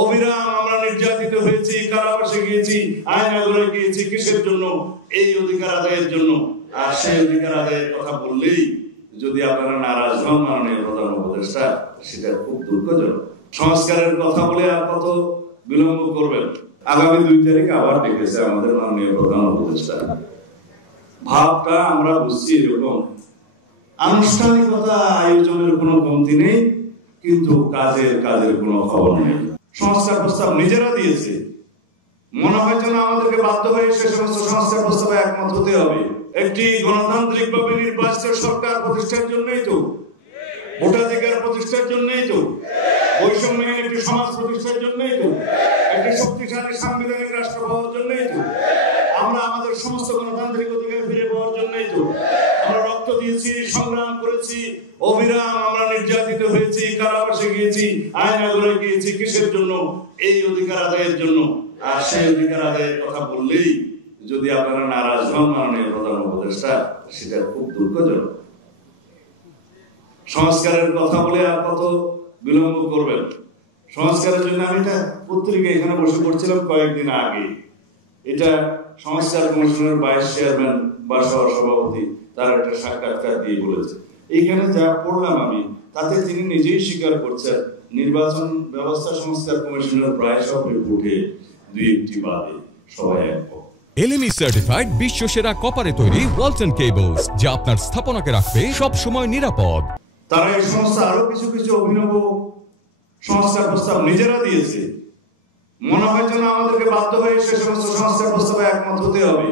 অবিরাম আমরা নির্যাতিত হয়েছি, কারাবাসে গিয়েছি, আয়নাঘরে গিয়েছি, কিসের জন্য? এই অধিকার আদায়ের জন্য। আর সেই অধিকার আদায়ের কথা বললেই যদি আপনারা নারাজ হন মাননীয় প্রধান উপদেষ্টা, সেটা খুব দুঃখজনক। সংস্কারের কথা বলে আর কত বিলম্ব করবেন? আগামী 2 তারিখ আবার ডেকেছে আমাদের মাননীয় প্রধান উপদেষ্টা। ভাবটা আমরা বুঝছি এরকম, আনুষ্ঠানিকতা আয়োজনের কোনো কমতি নেই, কিন্তু কাজের কোনো খবর নেই। সংস্কার প্রস্তাব নিজেরা দিয়েছে, মনে হয় যেন আমাদেরকে বাধ্য হয়ে সে সমস্ত সংস্কার প্রস্তাবে একমত হতে হবে। একটি গণতান্ত্রিকভাবে নির্বাচিত সরকার প্রতিষ্ঠার জন্যই তো, ভোটাধিকার প্রতিষ্ঠার জন্যই তো, বৈষম্যহীন একটি সমাজ প্রতিষ্ঠার জন্যই তো, একটি শক্তিশালী সাংবিধানিক রাষ্ট্র পাওয়ার জন্যই তো, আমরা আমাদের সমস্ত গণতান্ত্রিক অধিকার ফিরে পাওয়ার জন্যই তো আমরা রক্ত দিয়েছি, সংগ্রাম করেছি, অবিরাম আমরা নির্যাতিত হয়েছি, কারাবাসে গিয়েছি, আয়নাঘরে গিয়েছি, কিসের জন্য? এই অধিকার আদায়ের জন্য। আর সেই অধিকার আদায়ের কথা বললেই যদি আপনারা নারাজ হন মাননীয় প্রধান উপদেষ্টা, সেটা খুব দুঃখজনক। সংস্কারের কথা বলে আর কত বিলম্ব করবেন? সংস্কারের জন্য আমি একটা পত্রিকা এখানে বসে পড়ছিলাম কয়েকদিন আগে। এটা সংস্কার কমিশনের ভাইস চেয়ারম্যান বা সভাপতি তার একটা সাক্ষাৎকার দিয়ে বলেছে। এইখানে যা পড়লাম আমি, তাতে তিনি নিজেই স্বীকার করছেন নির্বাচন ব্যবস্থা সংস্কার কমিশনের প্রায় সব রিপোর্টে 2-1টি বাদে সবাই একমত। LME সার্টিফাইড বিশ্ব সেরা কপারে তৈরি ওয়ালটন কেবলস, যা আপনার স্থাপনাকে রাখবে সব সময় নিরাপদ। তারা এই সমস্ত আরো কিছু কিছু অভিনব সংস্কার প্রস্তাব নিজেরা দিয়েছে, মনে হয় যেন আমাদেরকে বাধ্য হয়ে সে সমস্ত সংস্কার প্রস্তাবে একমত হতে হবে।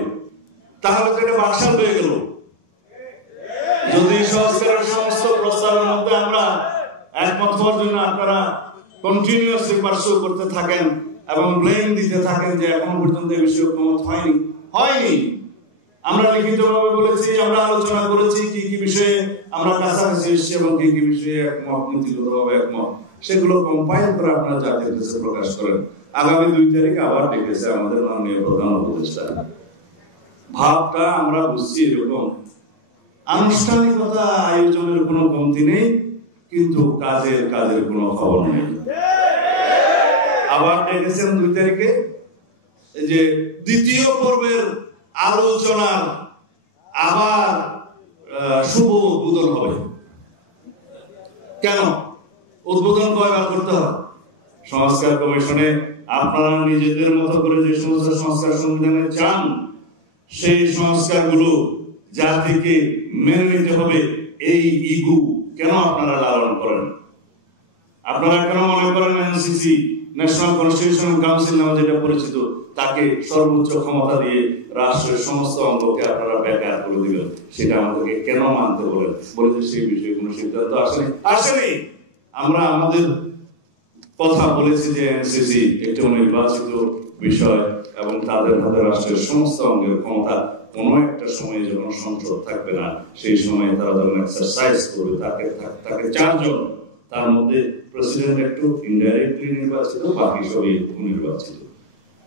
তাহলে তো এটা বাকশাল হয়ে গেল। যদি সংস্কারের সমস্ত প্রস্তাবের মধ্যে আমরা একমত হওয়ার জন্য আপনারা কন্টিনিউয়াসলি পার্সু করতে থাকেন এবং ব্লেম দিতে থাকেন যে এখনো পর্যন্ত এই বিষয়ে ঐক্যমত হয়নি। আমরা লিখিতভাবে বলেছি, আমরা আলোচনা করেছি কি কি বিষয়ে আমরা কাছাকাছি এসেছি এবং কি কি বিষয়ে একমত, নীতিগতভাবে একমত, সেগুলো কম্পাইল করে আপনারা জাতির কাছে প্রকাশ করেন। আগামী 2 তারিখ আবার ডেকেছে আমাদের মাননীয় প্রধান উপদেষ্টা। ভাবটা আমরা বুঝছি এরকম, আনুষ্ঠানিকতা আয়োজনের কোনো কমতি নেই, কিন্তু কাজের কোনো খবর নেই। আবার ডেকেছেন 2 তারিখে যে দ্বিতীয় পর্বের আলোচনার আবার শুভ উদ্বোধন হবে। কেন উদ্বোধন কয়বার করতে হয়? সংস্কার কমিশনে আপনারা নিজেদের মতো করে যে সমস্ত সংস্কার সংবিধানে চান, সেই সংস্কারগুলো জাতিকে মেনে নিতে হবে। এই ইগু কেন আপনারা লালন করেন? আপনারা কেন মনে করেন এনসিসি, ন্যাশনাল কনস্টিটিউশনাল কাউন্সিল নামে যেটা পরিচিত, তাকে সর্বোচ্চ ক্ষমতা দিয়ে রাষ্ট্রের সমস্ত অঙ্গকে আপনারা ব্যাখ্যা করে দিবেন? সেটা আমাদেরকে কেন মানতে বলেন? বলে যে সেই বিষয়ে কোনো সিদ্ধান্ত আসেনি। আমরা আমাদের কথা বলেছি যে এনসিসি একটি নির্বাচিত বিষয় এবং তাদের হাতে রাষ্ট্রের সমস্ত অঙ্গের ক্ষমতা কোনো একটা সময়ে যখন সংসদ থাকবে না, সেই সময়ে তারা যখন এক্সারসাইজ করবে, তাকে 4 জন, তার মধ্যে প্রেসিডেন্ট একটু ইনডাইরেক্টলি নির্বাচিত, বাকি সবই নির্বাচিত,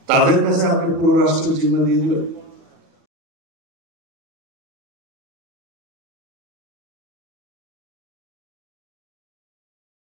তাদের কাছে আপনি পুরো রাষ্ট্রের জিম্মা দিয়ে দিবেন?